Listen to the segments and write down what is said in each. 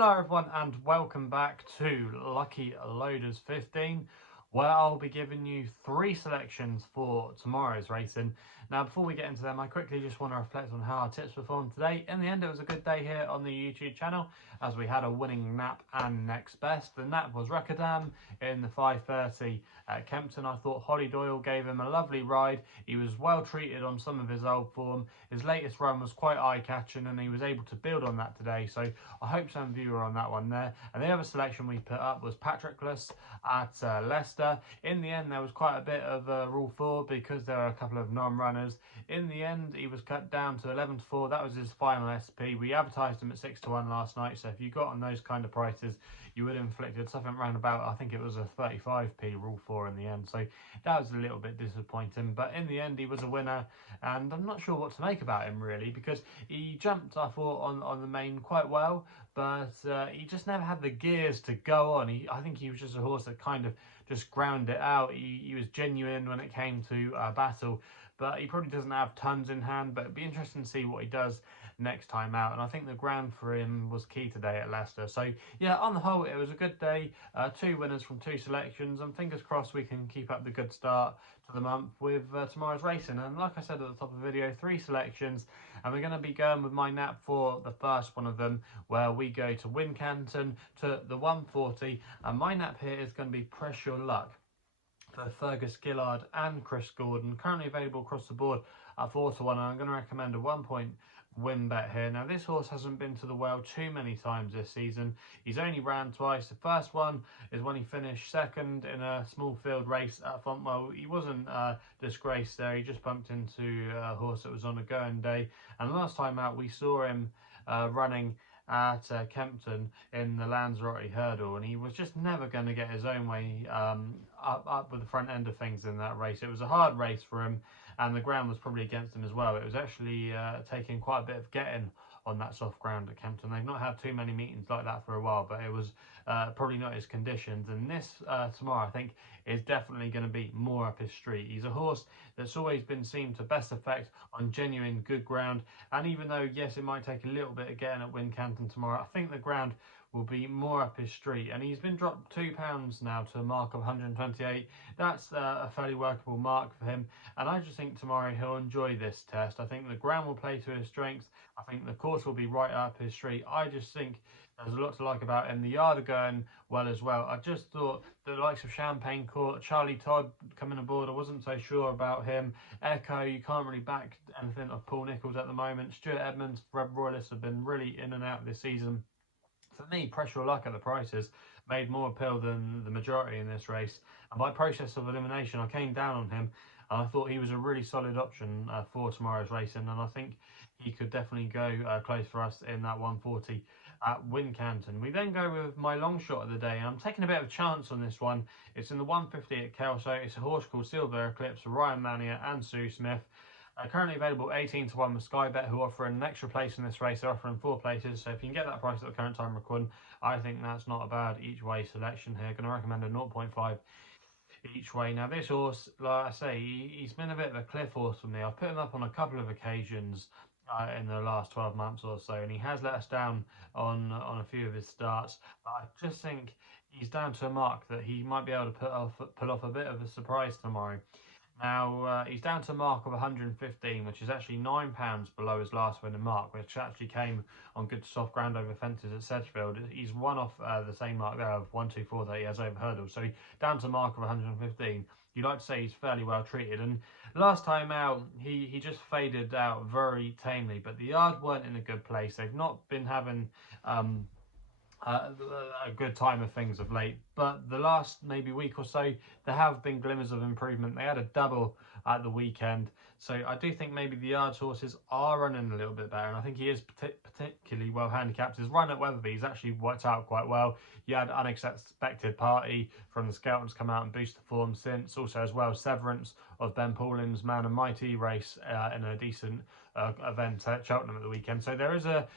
Hello everyone and welcome back to Lucky Loaders 15, where I'll be giving you 3 selections for tomorrow's racing. Now before we get into them, I quickly just want to reflect on how our tips performed today. In the end, it was a good day here on the YouTube channel as we had a winning nap and next best. The nap was Rockerdam in the 5:30 at Kempton. I thought Holly Doyle gave him a lovely ride. He was well treated on some of his old form. His latest run was quite eye-catching and he was able to build on that today. So I hope some of you were on that one there. And the other selection we put up was Patrickless at Leicester. In the end, there was quite a bit of Rule 4 because there are a couple of non-runners. In the end, he was cut down to 11 to 4. That was his final SP. We advertised him at 6 to 1 last night. So if you got on those kind of prices, you would have inflicted something around about, I think it was a 35p Rule 4 in the end. So that was a little bit disappointing. But in the end, he was a winner. And I'm not sure what to make about him really, because he jumped, I thought, on the main quite well. But he just never had the gears to go on. I think he was just a horse that kind of just ground it out. He was genuine when it came to battle, but he probably doesn't have tons in hand. But it'd be interesting to see what he does next time out. And I think the ground for him was key today at Leicester. So yeah, on the whole, it was a good day. 2 winners from 2 selections, and fingers crossed we can keep up the good start to the month with tomorrow's racing. And like I said at the top of the video, 3 selections, and we're going to be going with my nap for the first one of them, where we go to Wincanton to the 140, and my nap here is going to be Press Your Luck for Fergus Gillard and Chris Gordon, currently available across the board at 4 to 1. And I'm going to recommend a 1-point win bet here. Now this horse hasn't been to the well too many times this season. He's only ran twice. The first one is when he finished second in a small field race at Fontwell. He wasn't disgraced there. He just bumped into a horse that was on a going day. And last time out we saw him running at Kempton in the Lanzarote hurdle, and he was just never going to get his own way up with the front end of things in that race. It was a hard race for him, and the ground was probably against him as well. It was actually taking quite a bit of getting on that soft ground at Kempton. They've not had too many meetings like that for a while, but it was probably not his conditions. And this tomorrow, I think, is definitely going to be more up his street. He's a horse that's always been seen to best effect on genuine good ground. And even though, yes, it might take a little bit of getting at Wincanton tomorrow, I think the ground will be more up his street. And he's been dropped £2 now to a mark of 128. That's a fairly workable mark for him. And I just think tomorrow he'll enjoy this test. I think the ground will play to his strengths. I think the course will be right up his street. I just think there's a lot to like about him. The yard are going well as well. I just thought the likes of Champagne Court, Charlie Todd coming aboard, I wasn't so sure about him. Echo, you can't really back anything of Paul Nicholls at the moment. Stuart Edmonds, Red Royalists have been really in and out this season. For me, Pressure Luck at the prices made more appeal than the majority in this race. And by process of elimination, I came down on him. And I thought he was a really solid option for tomorrow's racing. And I think he could definitely go close for us in that 140 at Wincanton. We then go with my long shot of the day. I'm taking a bit of a chance on this one. It's in the 150 at Kelso. It's a horse called Silva, Eclipse, Ryan Mania and Sue Smith. Currently available 18 to 1 with SkyBet, who offer an extra place in this race. They're offering 4 places, so if you can get that price at the current time recording, I think that's not a bad each way selection here. Going to recommend a 0.5 each way. Now this horse, like I say, he's been a bit of a cliff horse for me. I've put him up on a couple of occasions in the last 12 months or so, and he has let us down on a few of his starts. But I just think he's down to a mark that he might be able to pull off a bit of a surprise tomorrow. Now, he's down to a mark of 115, which is actually £9 below his last winning mark, which actually came on good soft ground over fences at Sedgefield. He's one off the same mark there of 124 that he has over hurdles. So down to a mark of 115. You'd like to say he's fairly well treated. And last time out, he just faded out very tamely. But the yard weren't in a good place. They've not been having a good time of things of late, but the last maybe week or so there have been glimmers of improvement. They had a double at the weekend, so I do think maybe the yards horses are running a little bit better, and I think he is particularly well handicapped. His run at Weatherby's actually worked out quite well. You had Unexpected Party from the Skeltons come out and boost the form since. Also as well, Severance of Ben Pauling's Man and Mighty race in a decent event at Cheltenham at the weekend. So there is a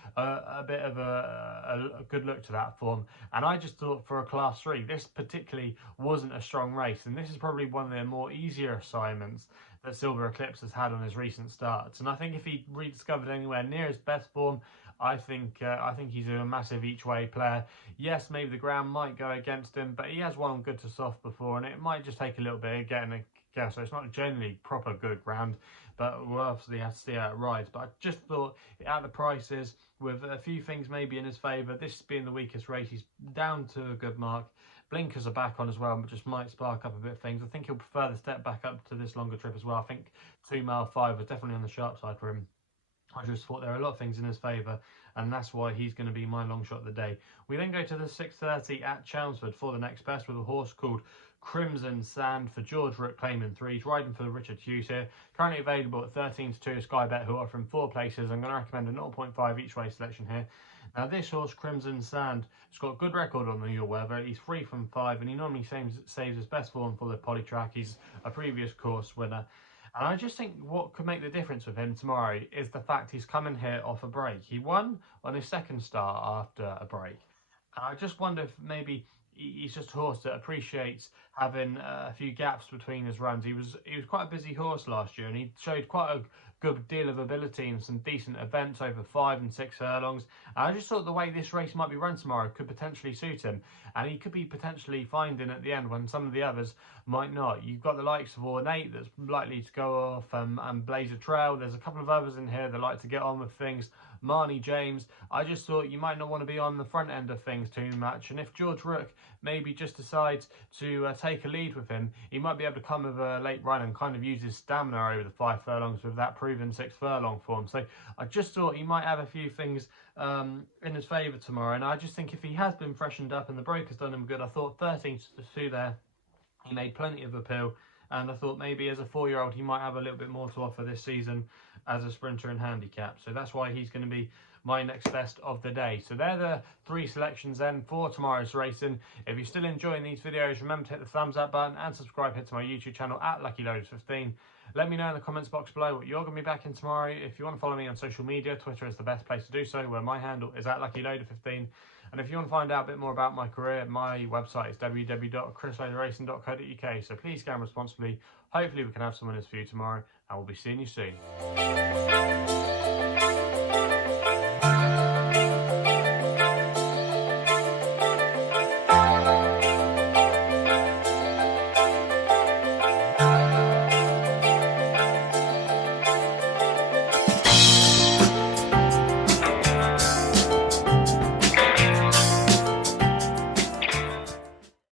bit of a good look to that form. And I just thought for a Class 3, this particularly wasn't a strong race. And this is probably one of the more easier assignments that Silver Eclipse has had on his recent starts. And I think if he rediscovered anywhere near his best form, I think he's a massive each way player. Yes, maybe the ground might go against him, but he has won good to soft before, and it might just take a little bit of getting a guess. So it's not generally proper good ground, but we'll obviously have to see how it rides. But I just thought at the prices, with a few things maybe in his favour, this being the weakest race, he's down to a good mark. Blinkers are back on as well, but just might spark up a bit of things. I think he'll prefer the step back up to this longer trip as well. I think 2 mile 5 was definitely on the sharp side for him. I just thought there are a lot of things in his favour, and that's why he's going to be my long shot of the day. We then go to the 6:30 at Chelmsford for the next best with a horse called Crimson Sand for George Rook claiming 3. He's riding for Richard Hughes here. Currently available at 13-2 SkyBet, who offer him 4 places. I'm going to recommend a 0.5 each way selection here. Now this horse, Crimson Sand, has got a good record on the Your Weather. He's 3 from 5, and he normally saves his best form for the poly track. He's a previous course winner. And I just think what could make the difference with him tomorrow is the fact he's coming here off a break. He won on his second start after a break. And I just wonder if maybe he's just a horse that appreciates having a few gaps between his runs. He was quite a busy horse last year, and he showed quite a good deal of ability in some decent events over 5 and 6 furlongs. And I just thought the way this race might be run tomorrow could potentially suit him, and he could be potentially finding at the end when some of the others might not. You've got the likes of Ornate that's likely to go off, and Blazer Trail. There's a couple of others in here that like to get on with things. Marnie James. I just thought you might not want to be on the front end of things too much, and if George Rook maybe just decides to take a lead with him, he might be able to come with a late run and kind of use his stamina over the 5 furlongs with that proven 6 furlong form. So I just thought he might have a few things in his favour tomorrow, and I just think if he has been freshened up and the break has done him good, I thought 13-2 there, he made plenty of appeal. And I thought maybe as a 4-year-old he might have a little bit more to offer this season as a sprinter and handicap. So that's why he's going to be my next best of the day. So they're the 3 selections then for tomorrow's racing. If you're still enjoying these videos, remember to hit the thumbs up button and subscribe here to my YouTube channel at LuckyLoaders15. Let me know in the comments box below what you're going to be back in tomorrow. If you want to follow me on social media, Twitter is the best place to do so, where my handle is at LuckyLoader15. And if you want to find out a bit more about my career, my website is www.chrisloaderracing.co.uk. So please gamble responsibly. Hopefully we can have some winners for you tomorrow, and we'll be seeing you soon.